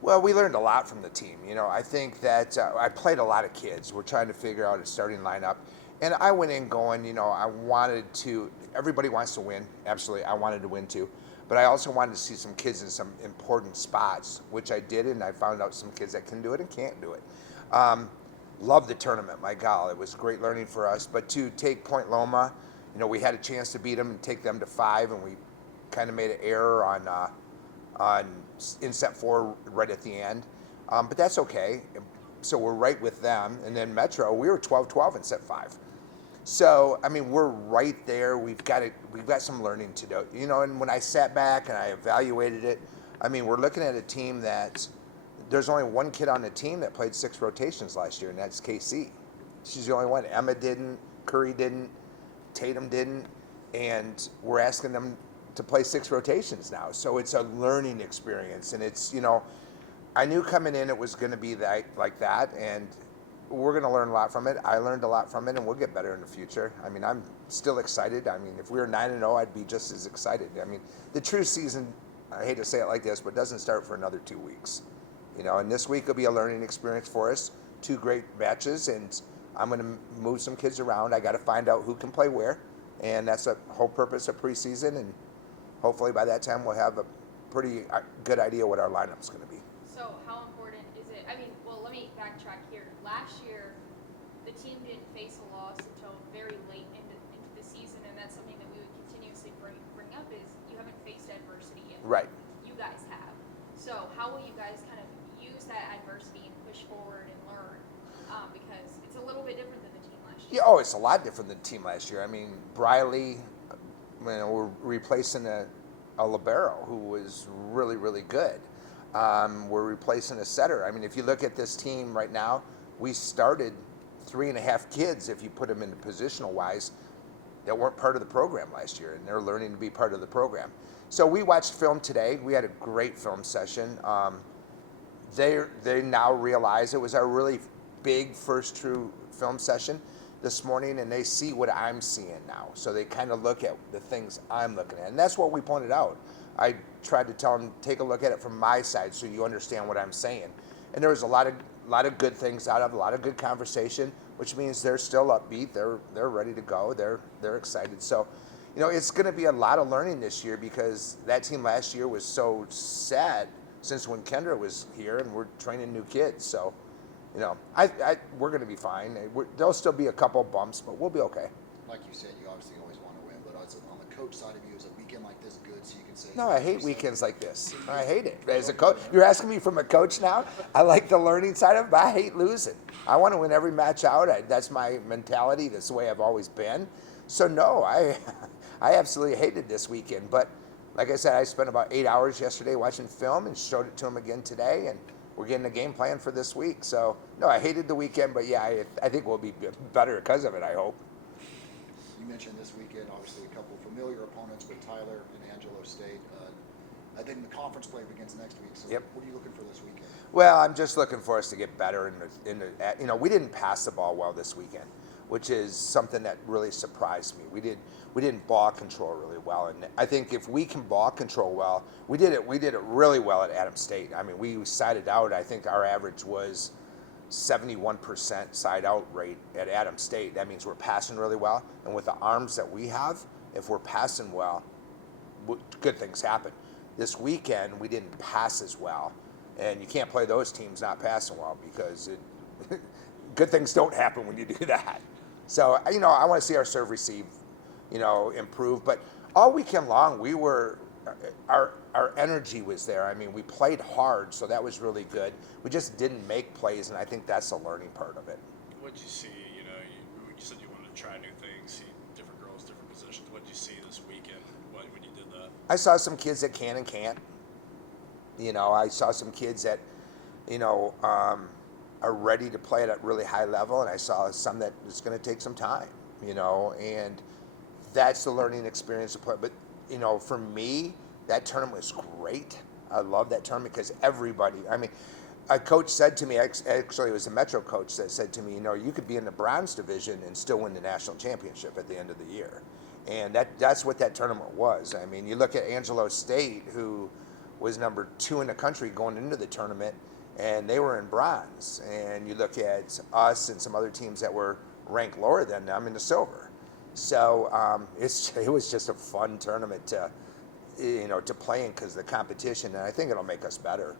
Well, we learned a lot from the team. I think that I played a lot of kids. We're trying to figure out a starting lineup. And I went in going, I wanted to, everybody wants to win. Absolutely. I wanted to win too. But I also wanted to see some kids in some important spots, which I did. And I found out some kids that can do it and can't do it. Love the tournament. My God, it was great learning for us. But to take Point Loma, we had a chance to beat them and take them to 5. And we kind of made an error in set 4 right at the end, but that's okay. So we're right with them. And then Metro, we were 12-12 in set 5. So I mean, we're right there. We've got some learning to do. And when I sat back and I evaluated it, I mean, we're looking at a team that there's only one kid on the team that played 6 rotations last year, and that's KC. She's the only one. Emma didn't, Curry didn't, Tatum didn't, and we're asking them to play 6 rotations now. So it's a learning experience, and it's, I knew coming in it was going to be like that, and we're going to learn a lot from it. I learned a lot from it, and we'll get better in the future. I mean, I'm still excited. I mean, if we were 9-0, I'd be just as excited. I mean, the true season, I hate to say it like this, but doesn't start for another 2 weeks. And this week will be a learning experience for us. 2 great matches, and I'm going to move some kids around. I got to find out who can play where, and that's the whole purpose of preseason, and hopefully by that time we'll have a pretty good idea what our lineup's going to be. So how important is it? I mean, well, let me backtrack here. Last year, the team didn't face a loss until very late into the season, and that's something that we would continuously bring up is you haven't faced adversity yet. Right. You guys have. So how will you guys kind of use that adversity and push forward and learn? Because it's a little bit different than the team last year. Yeah, it's a lot different than the team last year. I mean, Briley, we're replacing a libero who was really, really good. We're replacing a setter. I mean, if you look at this team right now, we started 3.5 kids, if you put them into positional wise, that weren't part of the program last year, and they're learning to be part of the program. So we watched film today. We had a great film session. They now realize it was our really big first true film session this morning, and they see what I'm seeing now. So they kind of look at the things I'm looking at, and that's what we pointed out. I tried to tell them, take a look at it from my side so you understand what I'm saying. And there was a lot of good things out of, a lot of good conversation, which means they're still upbeat. They're ready to go. They're excited. So, it's going to be a lot of learning this year because that team last year was so sad since when Kendra was here, and we're training new kids. So, we're going to be fine. There'll still be a couple bumps, but we'll be okay. Like you said, you obviously always want to win, but on the coach side of you, is a weekend like this good so you can say... No, I hate weekends like this. I hate it. As a coach, you're asking me from a coach now? I like the learning side of it, but I hate losing. I want to win every match out. That's my mentality. That's the way I've always been. So, no, I absolutely hated this weekend. But like I said, I spent about 8 hours yesterday watching film and showed it to them again today, and we're getting a game plan for this week. So, no, I hated the weekend, but yeah, I think we'll be better because of it, I hope. You mentioned this weekend, obviously, a couple familiar opponents with Tyler and Angelo State. I think the conference play begins next week. So Yep. What are you looking for this weekend? Well, I'm just looking for us to get better we didn't pass the ball well this weekend, which is something that really surprised me. We didn't ball control really well, and I think if we can ball control well, we did it really well at Adams State. I mean, we sided out. I think our average was 71% side out rate at Adams State. That means we're passing really well, and with the arms that we have, if we're passing well, good things happen. This weekend we didn't pass as well, and you can't play those teams not passing well because good things don't happen when you do that. So I want to see our serve receive improve, but all weekend long our energy was there. I mean, we played hard, so that was really good. We just didn't make plays, and I think that's the learning part of it. What did you see? You said you wanted to try new things, see different girls, different positions. What did you see this weekend when you did that? I saw some kids that can and can't. I saw some kids that, are ready to play at a really high level, and I saw some that it's going to take some time, and that's the learning experience to play. But, for me, that tournament was great. I love that tournament because everybody, a coach said to me, actually it was a Metro coach that said to me, you could be in the bronze division and still win the national championship at the end of the year. And that's what that tournament was. I mean, you look at Angelo State, who was number 2 in the country going into the tournament, and they were in bronze. And you look at us and some other teams that were ranked lower than them in the silver. So it was just a fun tournament to play in because of the competition, and I think it'll make us better.